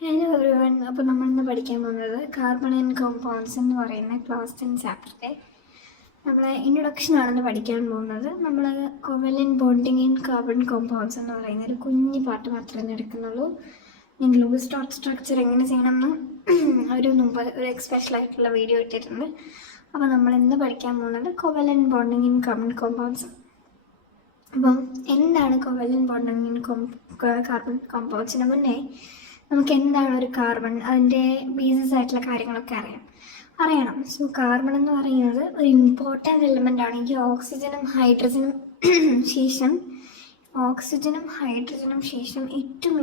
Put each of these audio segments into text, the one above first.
Hello everyone. അപ്പോൾ നമ്മളിന്ന് പഠിക്കാൻ പോകുന്നത് കാർബൺ ആൻഡ് കോമ്പൗണ്ട്സ് എന്ന് പറയുന്ന ക്ലാസ് 10 ചാപ്റ്ററിലെ നമ്മളെ ഇൻട്രൊഡക്ഷൻ ആണെന്ന് പഠിക്കാൻ പോകുന്നത്. നമ്മൾ covalent bonding in carbon compounds എന്ന് പറയുന്ന ഒരു കുഞ്ഞു പാട്ട് മാത്രമേ എടുക്കുന്നുള്ളൂ. ഞാൻ ലൂസ് ഡോട്ട് സ്ട്രക്ചർ എങ്ങനെ ചെയ്യണമെന്ന് മുമ്പ് ഒരു സ്പെഷ്യൽ ആയിട്ടുള്ള വീഡിയോ ഇട്ടിട്ടുണ്ട്. അപ്പോൾ നമ്മൾ ഇന്ന് പഠിക്കാൻ പോകുന്നത് covalent bonding in carbon compounds. അപ്പം എന്താണ് കോവലന്റ് ബോണ്ടിങ് ഇൻ കാർബൺ കോമ്പൗണ്ട്സിന് മുന്നേ നമുക്ക് എന്താണ് ഒരു കാർബൺ, അതിൻ്റെ ബേസിസ് ആയിട്ടുള്ള കാര്യങ്ങളൊക്കെ അറിയണം. സോ കാർബൺ എന്ന് പറയുന്നത് ഒരു ഇമ്പോർട്ടൻ്റ് എലിമെൻ്റ് ആണ്. ഈ ഓക്സിജനും ഹൈഡ്രജനും ശേഷം ഏറ്റവും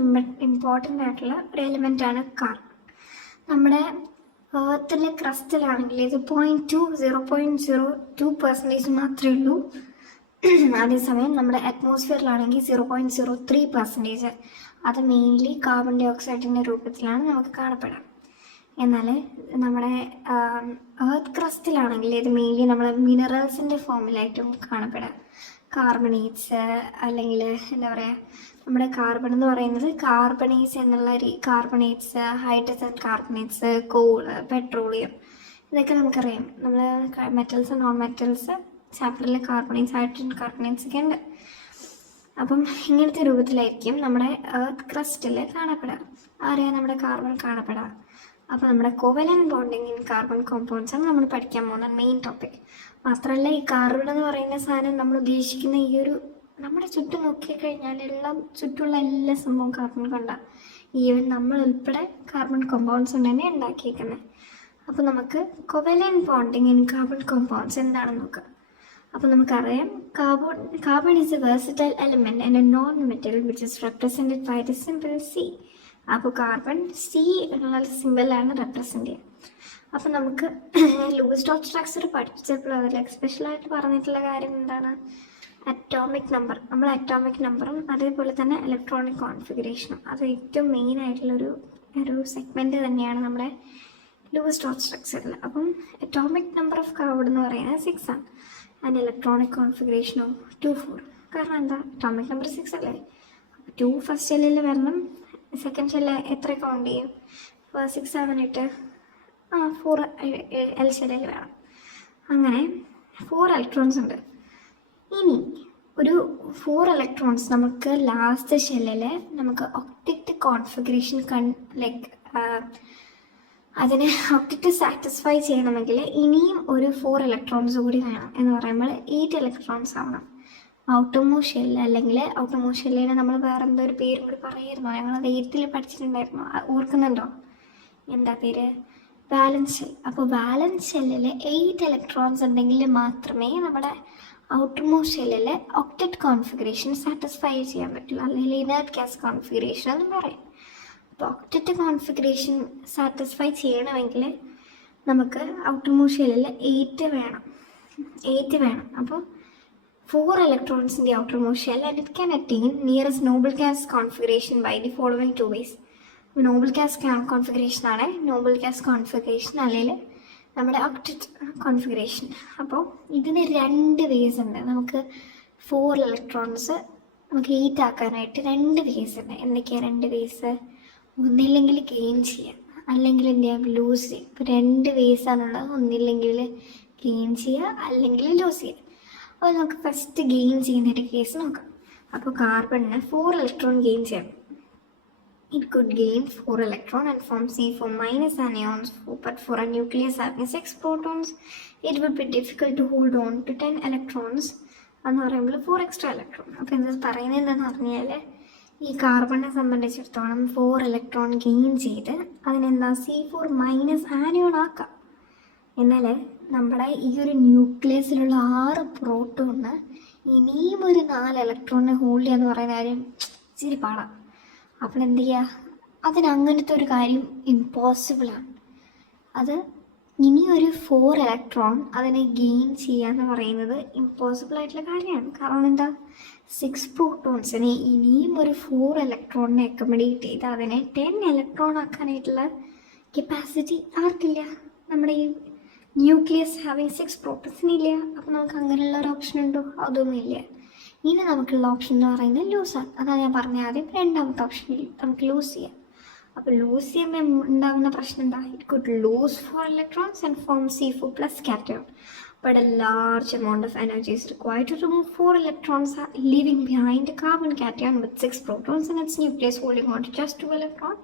ഇമ്പോർട്ടൻ്റ് ആയിട്ടുള്ള ഒരു എലിമെൻ്റ് ആണ് കാർബൺ. നമ്മുടെ എർത്തിലെ ക്രസ്റ്റിലാണെങ്കിൽ ഇത് 0.02% മാത്രമേ ഉള്ളൂ. അതേസമയം നമ്മുടെ അറ്റ്മോസ്ഫിയറിലാണെങ്കിൽ 0.03%. അത് മെയിൻലി കാർബൺ ഡൈ ഓക്സൈഡിൻ്റെ രൂപത്തിലാണ് നമുക്ക് കാണപ്പെടുക. എന്നാൽ നമ്മുടെ എർത്ത് ക്രസ്റ്റിലാണെങ്കിൽ ഇത് മെയിൻലി നമ്മൾ മിനറൽസിൻ്റെ ഫോമിലായിട്ടും കാണപ്പെടുക. കാർബണേറ്റ്സ് അല്ലെങ്കിൽ എന്താ പറയുക, നമ്മുടെ കാർബൺ എന്ന് പറയുന്നത് കാർബണേറ്റ്സ് എന്നുള്ള carbonates, hydrogen carbonates, call, petroleum, ഇതൊക്കെ നമുക്കറിയാം. നമ്മൾ മെറ്റൽസ്, നോൺ മെറ്റൽസ് ചാപ്റ്ററിൽ കാർബണേറ്റ്സ്, ഹൈഡ്രജൻ കാർബണേറ്റ്സ് ഒക്കെ ഉണ്ട്. അപ്പം ഇങ്ങനത്തെ രൂപത്തിലായിരിക്കും നമ്മുടെ എർത്ത് ക്രസ്റ്റിൽ കാണപ്പെടുക. നമ്മുടെ കാർബൺ കാണപ്പെടുക. അപ്പോൾ നമ്മുടെ covalent bonding in carbon compounds ആണ് നമ്മൾ പഠിക്കാൻ പോകുന്ന മെയിൻ ടോപ്പിക്. മാത്രമല്ല, ഈ കാർബൺ എന്ന് പറയുന്ന സാധനം നമ്മൾ ഉദ്ദേശിക്കുന്ന ഈ ഒരു നമ്മുടെ ചുറ്റും നോക്കിക്കഴിഞ്ഞാൽ ചുറ്റുമുള്ള എല്ലാ സംഭവം കാർബൺ കൊണ്ടാണ്. ഈവൻ നമ്മൾ ഉൾപ്പെടെ കാർബൺ കോമ്പൗണ്ട്സ് കൊണ്ട് തന്നെ ഉണ്ടാക്കിയിരിക്കുന്നത്. അപ്പോൾ നമുക്ക് covalent bonding in carbon compounds എന്താണെന്ന് നോക്കാം. അപ്പോൾ നമുക്കറിയാം, carbon is a versatile element and a non metal which is represented by the simple C. അപ്പോൾ കാർബൺ സി എന്നുള്ള സിമ്പിളാണ് റെപ്രസെൻ്റ് ചെയ്യുക. അപ്പോൾ നമുക്ക് ലൂസ് ഡോട്ട് സ്ട്രക്ചർ പഠിച്ചപ്പോൾ അതിൽ സ്പെഷ്യലായിട്ട് പറഞ്ഞിട്ടുള്ള കാര്യം എന്താണ്? Atomic number. നമ്മൾ അറ്റോമിക് നമ്പറും അതേപോലെ തന്നെ ഇലക്ട്രോണിക് കോൺഫിഗറേഷനും, അത് ഏറ്റവും മെയിൻ ആയിട്ടുള്ളൊരു സെഗ്മെൻറ്റ് തന്നെയാണ് നമ്മുടെ ലൂസ് ഡോട്ട് സ്ട്രക്ചറിൽ. അപ്പം അറ്റോമിക് നമ്പർ ഓഫ് കാർബൺ എന്ന് പറയുന്നത് 6 ആണ്. ആൻഡ് ഇലക്ട്രോണിക് കോൺഫിഗറേഷനോ 2, 4. കാരണം എന്താ? അറ്റോമിക് നമ്പർ 6 അല്ലേ. 2 ഫസ്റ്റ് ഷെല്ലിൽ വരണം, സെക്കൻഡ് ഷെല്ല് എത്ര കൗണ്ട് ചെയ്യും? 6, 7, 8, 4 എൽ ഷെല്ലിൽ വേണം. അങ്ങനെ 4 ഇലക്ട്രോൺസ് ഉണ്ട്. ഇനി ഒരു 4 ഇലക്ട്രോൺസ് നമുക്ക് ലാസ്റ്റ് ഷെല്ലിൽ നമുക്ക് ഒക്ടറ്റ് കോൺഫിഗറേഷൻ അതിനെ ഒക്ടറ്റ് സാറ്റിസ്ഫൈ ചെയ്യണമെങ്കിൽ ഇനിയും ഒരു 4 ഇലക്ട്രോൺസ് കൂടി വേണം. എന്ന് പറയുമ്പോൾ 8 ഇലക്ട്രോൺസ് ആവണം. ഔട്ടർമോസ്റ്റ് ഷെല്ല്, അല്ലെങ്കിൽ ഔട്ടർമോസ്റ്റ് ഷെല്ലിനെ നമ്മൾ വേറെ എന്തോ ഒരു പേരും കൂടി പറയായിരുന്നു. ഞങ്ങളത് 8ൽ പഠിച്ചിട്ടുണ്ടായിരുന്നു, ഓർക്കുന്നുണ്ടോ? എന്താ പേര്? വാലൻസ് ഷെൽ. അപ്പോൾ വാലൻസ് ഷെല്ലിൽ 8 ഇലക്ട്രോൺസ് ഉണ്ടെങ്കിൽ മാത്രമേ നമ്മുടെ ഔട്ടർമോസ്റ്റ് ഷെല്ലിൽ ഒക്ടറ്റ് കോൺഫിഗറേഷൻ സാറ്റിസ്ഫൈ ചെയ്യാൻ പറ്റുള്ളൂ, അല്ലെങ്കിൽ ഇനേർട്ട് ഗ്യാസ് കോൺഫിഗറേഷൻ എന്ന് പറയും. അപ്പോൾ ഒക്ടറ്റ് കോൺഫിഗറേഷൻ സാറ്റിസ്ഫൈ ചെയ്യണമെങ്കിൽ നമുക്ക് ഔട്ടർമോസ്റ്റ് ഷെല്ലിൽ 8 വേണം. അപ്പോൾ 4 ഇലക്ട്രോൺസിൻ്റെ outermost shell, and it can attain nearest noble gas configuration by the following 2 ways. Noble gas configuration ആണ് നോബിൾ ഗ്യാസ് കോൺഫിഗറേഷൻ, അല്ലെങ്കിൽ നമ്മുടെ ഒക്ടറ്റ് കോൺഫിഗറേഷൻ. അപ്പോൾ ഇതിന് 2 ways ഉണ്ട്. നമുക്ക് 4 ഇലക്ട്രോൺസ് നമുക്ക് 8 ആക്കാനായിട്ട് 2 ways ഉണ്ട്. എന്തൊക്കെയാണ് 2 ways? ഒന്നില്ലെങ്കിൽ ഗെയിൻ ചെയ്യാം, അല്ലെങ്കിൽ എന്ത് ചെയ്യാം? ലൂസ് ചെയ്യാം. ഇപ്പോൾ 2 ways ആണുള്ളത്. ഒന്നില്ലെങ്കിൽ ഗെയിൻ ചെയ്യുക, അല്ലെങ്കിൽ ലൂസ് ചെയ്യുക. അപ്പോൾ നമുക്ക് ഫസ്റ്റ് ഗെയിൻ ചെയ്യുന്ന ഒരു കേസ് നോക്കാം. അപ്പോൾ കാർബണിന് 4 ഇലക്ട്രോൺ ഗെയിൻ ചെയ്യാം. It could gain 4 electron and form C4- anions, but for a nucleus having 6 protons, it would be difficult to hold on to 10 electrons. എന്ന് പറയുമ്പോൾ 4 എക്സ്ട്രാ ഇലക്ട്രോൺ. അപ്പോൾ എന്താ പറയുന്നത് എന്താണെന്ന് പറഞ്ഞാൽ, ഈ കാർബണിനെ സംബന്ധിച്ചിടത്തോളം 4 ഇലക്ട്രോൺ ഗെയിൻ ചെയ്ത് അതിനെന്താ C4- ആനിയോൺ ആക്കാം. എന്നാൽ നമ്മുടെ ഈ ഒരു ന്യൂക്ലിയസിലുള്ള 6 പ്രോട്ടോണിന് ഇനിയും ഒരു 4 ഇലക്ട്രോണിനെ ഹോൾഡ് ചെയ്യാന്ന് പറയുന്ന കാര്യം ഇച്ചിരി പാടാം. അപ്പോൾ എന്ത് ചെയ്യുക? അങ്ങനത്തെ ഒരു കാര്യം ഇമ്പോസിബിളാണ്. അത് ഇനിയൊരു 4 ഇലക്ട്രോൺ അതിനെ ഗെയിൻ ചെയ്യുക എന്ന് പറയുന്നത് ഇമ്പോസിബിളായിട്ടുള്ള കാര്യമാണ്. കാരണം എന്താ? 6 പ്രോട്ടോൺസിനെ ഇനിയും ഒരു 4 ഇലക്ട്രോണിനെ അക്കോമഡേറ്റ് ചെയ്ത് അതിനെ 10 ഇലക്ട്രോൺ ആക്കാനായിട്ടുള്ള കപ്പാസിറ്റി ആർക്കില്ല? നമ്മുടെ ഈ ന്യൂക്ലിയസ് ഹാവിങ് 6 പ്രോട്ടോൺസിനില്ല. അപ്പോൾ നമുക്ക് അങ്ങനെയുള്ള ഒരു ഓപ്ഷൻ ഉണ്ടോ? അതൊന്നും ഇല്ല. ഇനി നമുക്കുള്ള ഓപ്ഷൻ എന്ന് പറയുന്നത് ലൂസാണ്. അതാണ് ഞാൻ പറഞ്ഞ ആദ്യം. രണ്ടാമത്തെ ഓപ്ഷനിൽ നമുക്ക് ലൂസ് ചെയ്യാം. അപ്പോൾ ലൂസ് ചെയ്യുമ്പോൾ ഉണ്ടാകുന്ന പ്രശ്നം എന്താ? It could lose 4 electrons and form C4+ cation. But a large amount of energy is required to remove 4 electrons, leaving behind a carbon cation with 6 protons in its nucleus holding on to just 2 electrons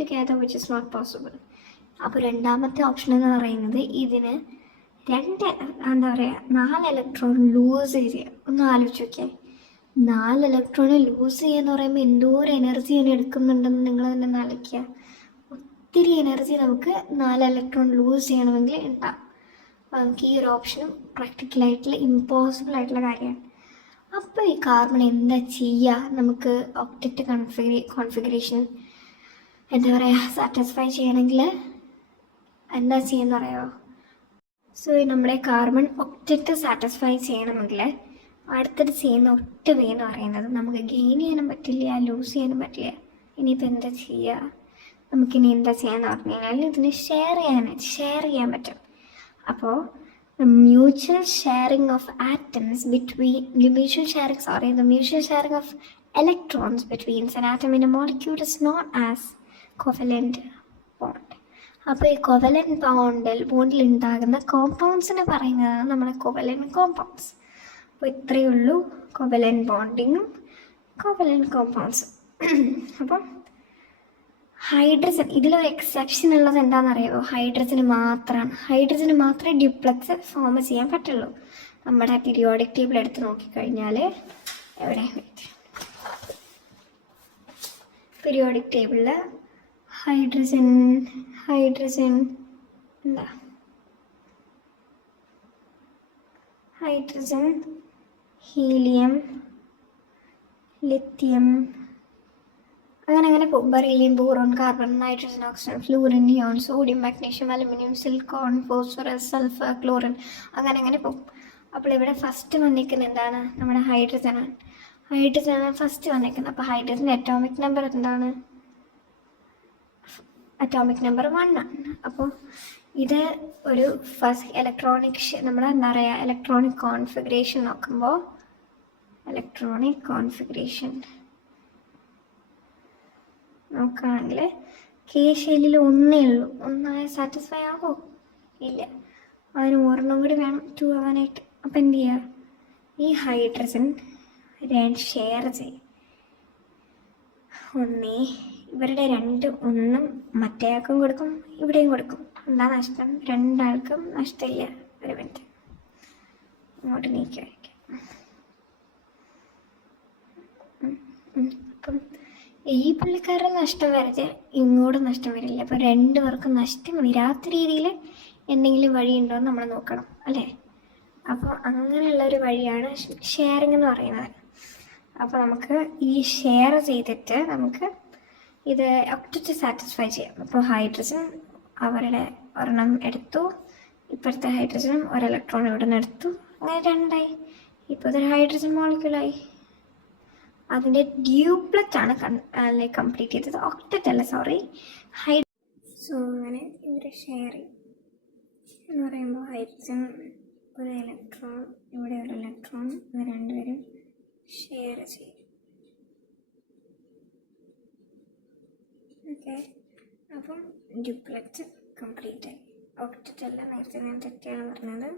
together, which is not possible. അപ്പോൾ രണ്ടാമത്തെ option എന്ന് പറയുന്നത് ഇതിന് 4 electron loose ചെയ്യുക. ഒന്ന് ആലോചിച്ച് നോക്കിയാൽ 4 electron loose ചെയ്യുക എന്ന് പറയുമ്പോൾ എന്തോരം എനർജി തന്നെ എടുക്കുന്നുണ്ടെന്ന് നിങ്ങൾ തന്നെ ആലോചിക്കുക. ഒത്തിരി എനർജി നമുക്ക് 4 ഇലക്ട്രോൺ ലൂസ് ചെയ്യണമെങ്കിൽ ഉണ്ടാകും. അപ്പോൾ നമുക്ക് ഈ ഒരു ഓപ്ഷനും പ്രാക്ടിക്കലായിട്ടുള്ള ഇമ്പോസിബിൾ ആയിട്ടുള്ള കാര്യമാണ്. അപ്പോൾ ഈ കാർബൺ എന്താ ചെയ്യുക? നമുക്ക് ഒക്ടറ്റ് കോൺഫിഗറേഷൻ എന്താ പറയുക സാറ്റിസ്ഫൈ ചെയ്യണമെങ്കിൽ എന്താ ചെയ്യുന്ന അറിയാമോ? സോ നമ്മുടെ കാർബൺ ഒക്ടറ്റ് സാറ്റിസ്ഫൈ ചെയ്യണമെങ്കിൽ അടുത്തത് ചെയ്യുന്ന ഒറ്റ വേ എന്ന് പറയുന്നത് നമുക്ക് ഗെയിൻ ചെയ്യാനും പറ്റില്ല, ലൂസ് ചെയ്യാനും പറ്റില്ല. ഇനിയിപ്പോൾ എന്താ ചെയ്യുക? നമുക്കിനി എന്താ ചെയ്യാന്ന് പറഞ്ഞു കഴിഞ്ഞാൽ ഇതിന് ഷെയർ ചെയ്യാൻ പറ്റും. അപ്പോൾ mutual sharing of atoms between the mutual sharing of electrons between an atom in a molecule is known as covalent bond. അപ്പോൾ ഈ കോവലന്റ് ബോണ്ടിൽ ഉണ്ടാകുന്ന കോമ്പൗണ്ട്സിനെ പറയുന്നതാണ് നമ്മുടെ കോവലന്റ് കോമ്പൗണ്ട്സ്. അപ്പോൾ ഇത്രയേ ഉള്ളൂ കോവലന്റ് ബോണ്ടിങ്ങും കോവലന്റ് കോമ്പൗണ്ട്സും. അപ്പം ഹൈഡ്രജൻ, ഇതിലൊരു എക്സെപ്ഷൻ ഉള്ളത് എന്താണെന്നറിയാമോ? ഹൈഡ്രജന് മാത്രമേ ഡ്യൂപ്ലക്സ് ഫോം ചെയ്യാൻ പറ്റുള്ളൂ. നമ്മുടെ പീരിയോഡിക് ടേബിൾ എടുത്ത് നോക്കിക്കഴിഞ്ഞാൽ എവിടെ പീരിയോഡിക് ടേബിളിൽ ഹൈഡ്രജൻ എന്താ ഹൈഡ്രജൻ, ഹീലിയം, ലിത്യം, അങ്ങനെ പോകും. Beryllium, boron, carbon, nitrogen, oxygen, fluorine, neon, sodium, magnesium, aluminium, silicon, phosphorus, sulphur, chlorine, അങ്ങനെ പോകും. അപ്പോൾ ഇവിടെ ഫസ്റ്റ് വന്നിരിക്കുന്നത് എന്താണ്? നമ്മുടെ ഹൈഡ്രജനാണ് ഫസ്റ്റ് വന്നിരിക്കുന്നത്. അപ്പോൾ ഹൈഡ്രജൻ്റെ അറ്റോമിക് നമ്പർ എന്താണ്? അറ്റോമിക് നമ്പർ 1 ആണ്. അപ്പോൾ ഇത് ഒരു ഫസ്റ്റ് നമ്മൾ എന്താ പറയുക ഇലക്ട്രോണിക് കോൺഫിഗറേഷൻ നോക്കുമ്പോൾ നോക്കുകയാണെങ്കിൽ കെ ഷെല്ലിൽ ഒന്നേ ഉള്ളൂ. ഒന്നായി സാറ്റിസ്ഫൈ ആകുമോ? ഇല്ല. അതിന് ഒരെണ്ണം കൂടി വേണം 2 ആവാനായിട്ട്. അപ്പം എന്ത് ചെയ്യുക? ഈ ഹൈഡ്രജൻ ഷെയർ ചെയ്യും. ഇവരുടെ ഒന്നും മറ്റേയാൾക്കും കൊടുക്കും, ഇവിടെയും കൊടുക്കും. എന്താ നഷ്ടം? രണ്ടാൾക്കും നഷ്ടമില്ല. ഒരു മിനിറ്റ് ഇങ്ങോട്ട് നീക്കി വയ്ക്കാം. അപ്പം ഈ പുള്ളിക്കാരുടെ നഷ്ടം വരച്ച് ഇങ്ങോട്ട് നഷ്ടം വരില്ല. അപ്പോൾ 2 പേർക്കും നഷ്ടം വരാത്ത രീതിയിൽ എന്തെങ്കിലും വഴിയുണ്ടോ എന്ന് നമ്മൾ നോക്കണം, അല്ലേ? അപ്പോൾ അങ്ങനെയുള്ളൊരു വഴിയാണ് ഷെയറിംഗ് എന്ന് പറയുന്നത്. അപ്പോൾ നമുക്ക് ഈ ഷെയർ ചെയ്തിട്ട് നമുക്ക് ഇത് ഒക്ടറ്റ് സാറ്റിസ്ഫൈ ചെയ്യാം. അപ്പോൾ ഹൈഡ്രജൻ അവരുടെ ഒരെണ്ണം എടുത്തു, ഇപ്പോഴത്തെ ഹൈഡ്രജനും 1 ഇലക്ട്രോൺ ഇവിടെ നിന്ന് എടുത്തു, അങ്ങനെ 2ആയി. ഇപ്പോൾ ഇതൊരു ഹൈഡ്രജൻ മോളിക്യൂളായി. അതിൻ്റെ ഡ്യൂപ്ലറ്റ് ആണ് കംപ്ലീറ്റ് ചെയ്തത്, ഒക്ടറ്റ് അല്ല, സോറി. സോ അങ്ങനെ ഇവർ ഷെയറിങ് എന്ന് പറയുമ്പോൾ ഹൈഡ്രജൻ 1 ഇലക്ട്രോൺ, ഇവിടെ 1 ഇലക്ട്രോൺ, ഇവർ രണ്ടുപേരും ഷെയർ ചെയ്യും. ഓക്കെ, അപ്പം ഡ്യൂപ്ലറ്റ് കംപ്ലീറ്റ് ആയി. ഒക്ടറ്റ് അല്ല, നേരത്തെ ഞാൻ തെറ്റാണ് പറഞ്ഞത്.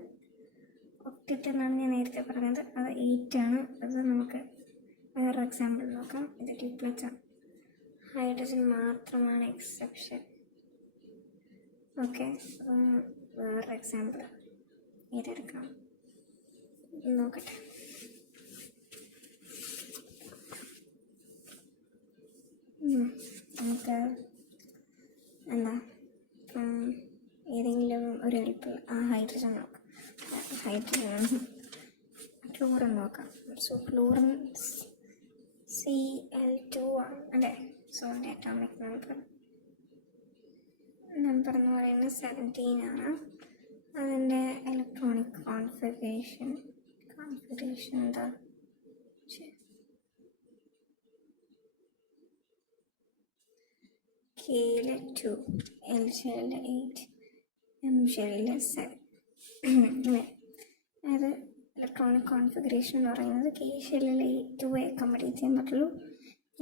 ഒക്ടറ്റ് എന്നാണ് ഞാൻ നേരത്തെ പറഞ്ഞത്, അത് 8 ആണ്. അത് നമുക്ക് വേറെ എക്സാമ്പിൾ നോക്കാം. ഇത് ഡ്യൂപ്ലറ്റ് ആണ്, ഹൈഡ്രജൻ മാത്രമാണ് എക്സെപ്ഷൻ. ഓക്കെ, വേറെ എക്സാമ്പിൾ ഏതെടുക്കാം നോക്കട്ടെ. നമുക്ക് എന്താ ഏതെങ്കിലും ഒരു ഹൈഡ്രജൻ നോക്കാം. ക്ലോറിൻ നോക്കാം. സോ ക്ലോറിൻ Cl2 ആണ്, അല്ലേ? സോ അതിൻ്റെ അറ്റോമിക് നമ്പർ എന്ന് പറയുന്നത് 17 ആണ്. അതിൻ്റെ ഇലക്ട്രോണിക് കോൺഫിഗറേഷൻ എന്താ? Kയിൽ 2, L ഷെല്ലിൽ 8, M ഷെല്ലിൽ 7. അതായത് ഇലക്ട്രോണിക് കോൺഫിഗറേഷൻ എന്ന് പറയുന്നത് K ഷെല്ലിൽ 2 കംപ്ലീറ്റ് ചെയ്യാൻ പറ്റുള്ളൂ,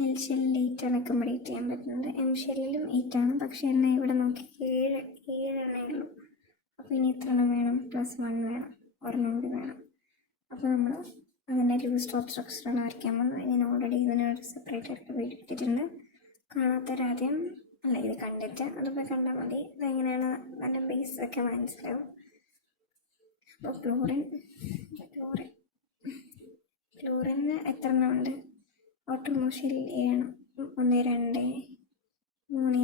എൽ ഷെല്ലിൽ 8 ആണ് കംപ്ലീറ്റ് ചെയ്യാൻ പറ്റുന്നത്. എം ഷെല്ലിലും 8 ആണ്. പക്ഷേ എന്നെ ഇവിടെ നോക്കി 7 എണ്ണേ ഉള്ളൂ. അപ്പോൾ ഇനി എത്ര എണ്ണം വേണം? +1 വേണം, ഒരെണ്ണം കൂടി വേണം. അപ്പോൾ നമ്മൾ അതിൻ്റെ ലൂസ് ടോപ്പ് സ്ട്രക്ചറാണ് വരയ്ക്കാൻ പോകുന്നത്. ഞാൻ ഓൾറെഡി ഇതിനൊരു സെപ്പറേറ്റ് ആയിട്ട് വീഡിയോ ഇട്ടിട്ടുണ്ട്. കാണാത്തൊരാദ്യം അല്ല ഇത് കണ്ടിട്ട് അതുപോലെ കണ്ടാൽ മതി. ഇതെങ്ങനെയാണ് അതിൻ്റെ ബേസൊക്കെ മനസ്സിലാവും. അപ്പോൾ ക്ലോറിന് എത്ര എണ്ണം ഉണ്ട്? ഓട്ടോമോഷയിൽ 7, 1, 2, 3, 4,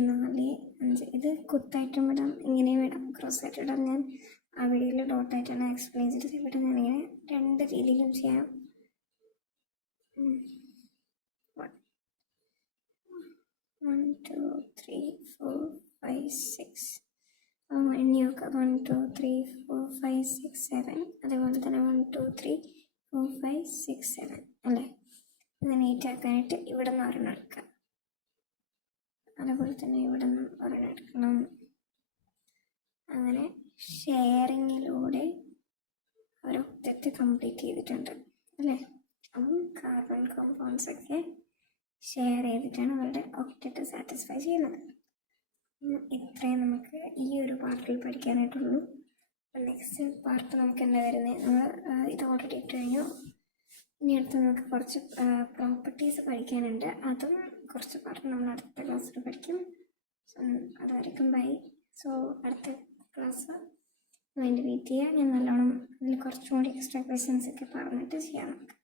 5. ഇത് കുത്തായിട്ടും വിടാം, ഇങ്ങനെയും വിടാം, ക്രോസ് ആയിട്ട് വിടാം. ഞാൻ ആ വീഡിയോയിൽ ഡോട്ടായിട്ടാണ് എക്സ്പ്ലെയിൻ ചെയ്തത്. ഇവിടെ ഞാനിങ്ങനെ 2 രീതിയിലും ചെയ്യാം. 1, 2, 3, 4, 5, 6. എണ്ണി നോക്കുക. 1, 2, 3, 4, 5, 6, 7. അതേപോലെ തന്നെ 1, 2, 3, 4, 5, 6, 7 അല്ലേ? ഇത് നീറ്റാക്കാനായിട്ട് ഇവിടെ നിന്ന് ഒരെണ്ണം എടുക്കുക. അതേപോലെ തന്നെ ഇവിടെ നിന്ന് ഒരെണ്ണം എടുക്കണം. അങ്ങനെ ഷെയറിങ്ങിലൂടെ ഒരു ഒക്ടറ്റ് കംപ്ലീറ്റ് ചെയ്തിട്ടുണ്ട് അല്ലേ? അപ്പം കാർബൺ കോമ്പൗണ്ട്സ് ഒക്കെ ഷെയർ ചെയ്തിട്ടാണ് അവരുടെ ഒക്ടറ്റ് സാറ്റിസ്ഫൈ ചെയ്യുന്നത്. ഇത്രയും നമുക്ക് ഈ ഒരു പാർട്ടിൽ പഠിക്കാനായിട്ടുള്ളൂ. അപ്പം നെക്സ്റ്റ് പാർട്ട് നമുക്ക് എന്താ വരുന്നത്? നമ്മൾ ഇത് ഓൾറെഡി ഇട്ട് കഴിഞ്ഞു. ഇനി അടുത്ത് നമുക്ക് കുറച്ച് പ്രോപ്പർട്ടീസ് പഠിക്കാനുണ്ട്. അതും കുറച്ച് പാർട്ട് നമ്മൾ അടുത്ത ക്ലാസ്സിൽ പഠിക്കും. അതുവരെയും ബൈ. സോ അടുത്ത ക്ലാസ് വേണ്ടി വെയിറ്റ് ചെയ്യുക. ഞാൻ നല്ലോണം അതിൽ കുറച്ചും കൂടി എക്സ്ട്രാ ക്വസ്റ്റ്യൻസ് ഒക്കെ പറഞ്ഞിട്ട് ചെയ്യാം നമുക്ക്.